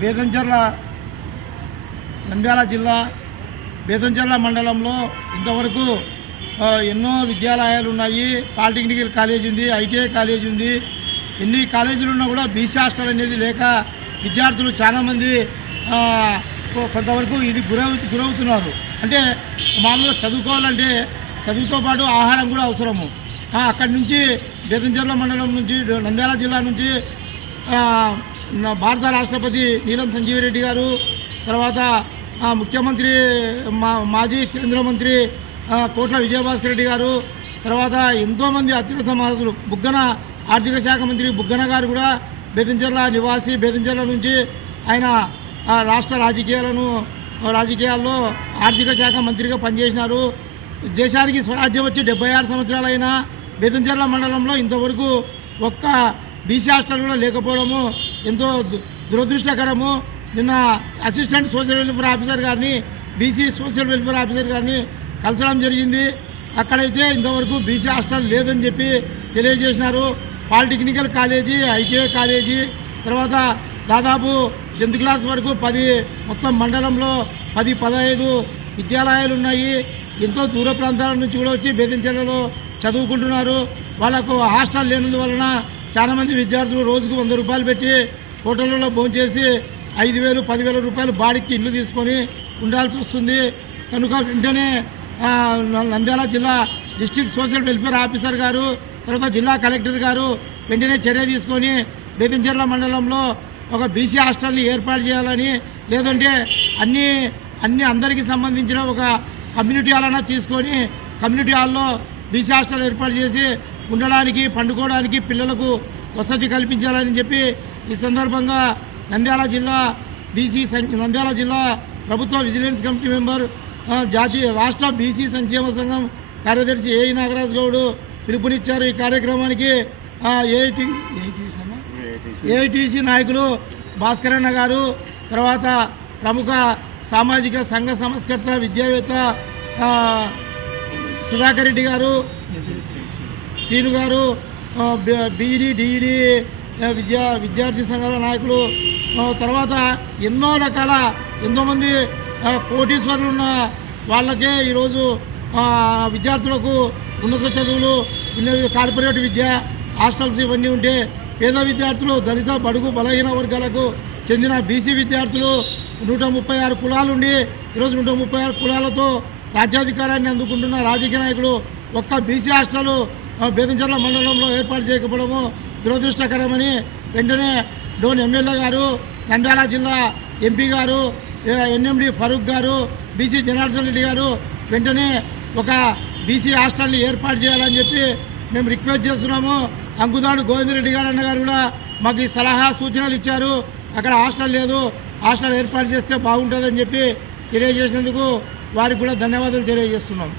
బేదంచర్ల నంద్యాల జిల్లా బేదంచర్ల మండలంలో ఇంతవరకు ఎన్నో విద్యాలయాలు ఉన్నాయి. పాలిటెక్నికల్ కాలేజ్ ఉంది ఐటీఐ కాలేజ్ ఉంది. ఎన్ని కాలేజీలు ఉన్నా కూడా బీసీ హాస్టల్ అనేది లేక విద్యార్థులు చాలామంది కొంతవరకు ఇది గురవు గురవుతున్నారు. అంటే మామూలుగా చదువుకోవాలంటే చదువుతో పాటు ఆహారం కూడా అవసరము. అక్కడి నుంచి బేదంచర్ల మండలం నుంచి నంద్యాల జిల్లా నుంచి భారత రాష్ట్రపతి నీలం సంజీవ్ రెడ్డి గారు తర్వాత ముఖ్యమంత్రి మా మాజీ కేంద్ర మంత్రి కోట్ల విజయభాస్కర్ రెడ్డి గారు తర్వాత ఎంతోమంది అత్యున్నత మహతులు బుగ్గన ఆర్థిక శాఖ మంత్రి బుగ్గన గారు కూడా బెదంచెర్ల నివాసి బేదంచెర్ల నుంచి ఆయన రాష్ట్ర రాజకీయాలను రాజకీయాల్లో ఆర్థిక శాఖ మంత్రిగా పనిచేసినారు. దేశానికి స్వరాజ్యం వచ్చి డెబ్బై ఆరు సంవత్సరాలైనా బెదంచెర్ల మండలంలో ఇంతవరకు ఒక్క బీసీ హాస్టల్ కూడా లేకపోవడము ఎంతో దు- దురదృష్టకరము. నిన్న అసిస్టెంట్ సోషల్ వెల్ఫేర్ ఆఫీసర్ గారిని బీసీ సోషల్ వెల్ఫేర్ ఆఫీసర్ గారిని కలసడం జరిగింది. అక్కడైతే ఇంతవరకు బీసీ హాస్టల్ లేదని చెప్పి తెలియజేసినారు. పాలిటెక్నికల్ కాలేజీ ఐటీఐ కాలేజీ తర్వాత దాదాపు టెన్త్ క్లాస్ వరకు పది మొత్తం మండలంలో పది పదహైదు విద్యాలయాలు ఉన్నాయి. ఎంతో దూర ప్రాంతాల నుంచి కూడా వచ్చి బేదించలలో చదువుకుంటున్నారు. వాళ్ళకు హాస్టల్ లేనందువలన చాలామంది విద్యార్థులు రోజుకు వంద రూపాయలు పెట్టి హోటళ్ళలో భోంచేసి ఐదు వేలు పదివేల రూపాయలు బాడికి ఇల్లు తీసుకొని ఉండాల్సి వస్తుంది. కనుక వెంటనే నంద్యాల జిల్లా డిస్టిక్ సోషల్ వెల్ఫేర్ ఆఫీసర్ గారు తర్వాత జిల్లా కలెక్టర్ గారు వెంటనే చర్య తీసుకొని బేపించర్ల మండలంలో ఒక బీసీ హాస్టల్ని ఏర్పాటు చేయాలని లేదంటే అన్ని అన్ని అందరికీ సంబంధించిన ఒక కమ్యూనిటీ హాల్ తీసుకొని కమ్యూనిటీ హాల్లో బీసీ హాస్టల్ ఏర్పాటు చేసి ఉండడానికి పండుకోవడానికి పిల్లలకు వసతి కల్పించాలని చెప్పి ఈ సందర్భంగా నంద్యాల జిల్లా బీసీ సం- నంద్యాల జిల్లా ప్రభుత్వ విజిలెన్స్ కమిటీ మెంబర్ జాతీయ రాష్ట్ర బీసీ సంక్షేమ సంఘం కార్యదర్శి ఏఈ నాగరాజు గౌడ్ పిలుపునిచ్చారు ఈ కార్యక్రమానికి. ఏఐటి ఏఐటీసీ నాయకులు భాస్కరన్న గారు తర్వాత ప్రముఖ సామాజిక సంఘ సంస్కర్త విద్యావేత్త సుధాకర్ రెడ్డి గారు సీను గారు ఆ, బి- బీఈడి డిఈడి విద్యా విద్యార్థి సంఘాల నాయకులు తర్వాత ఎన్నో రకాల ఎంతోమంది కోటీశ్వరులు ఉన్న వాళ్ళకే ఈరోజు విద్యార్థులకు ఉన్నత చదువులు కార్పొరేట్ విద్య హాస్టల్స్ ఇవన్నీ ఉంటే పేద విద్యార్థులు దళిత బడుగు బలహీన వర్గాలకు చెందిన బీసీ విద్యార్థులు నూట ముప్పై ఆరు కులాలుండి ఈరోజు నూట ముప్పై ఆరు కులాలతో రాజ్యాధికారాన్ని అందుకుంటున్న రాజకీయ నాయకులు ఒక్క బీసీ హాస్టల్ బేదంచర్ల మండలంలో ఏర్పాటు చేయకపోవడము దురదృష్టకరమని వెంటనే డోన్ ఎమ్మెల్యే గారు నంద్యాల జిల్లా ఎంపీ గారు ఎన్ఎండి ఫరూక్ గారు బీసీ జనార్దన్ రెడ్డి గారు వెంటనే ఒక బీసీ హాస్టల్ని ఏర్పాటు చేయాలని చెప్పి మేము రిక్వెస్ట్ చేస్తున్నాము. అంకుదాడు గోవిందరెడ్డి గారు అన్న గారు కూడా మాకు ఈ సలహా సూచనలు ఇచ్చారు. అక్కడ హాస్టల్ లేదు. హాస్టల్ ఏర్పాటు చేస్తే బాగుంటుందని చెప్పి తెలియజేసినందుకు వారికి కూడా ధన్యవాదాలు తెలియజేస్తున్నాం.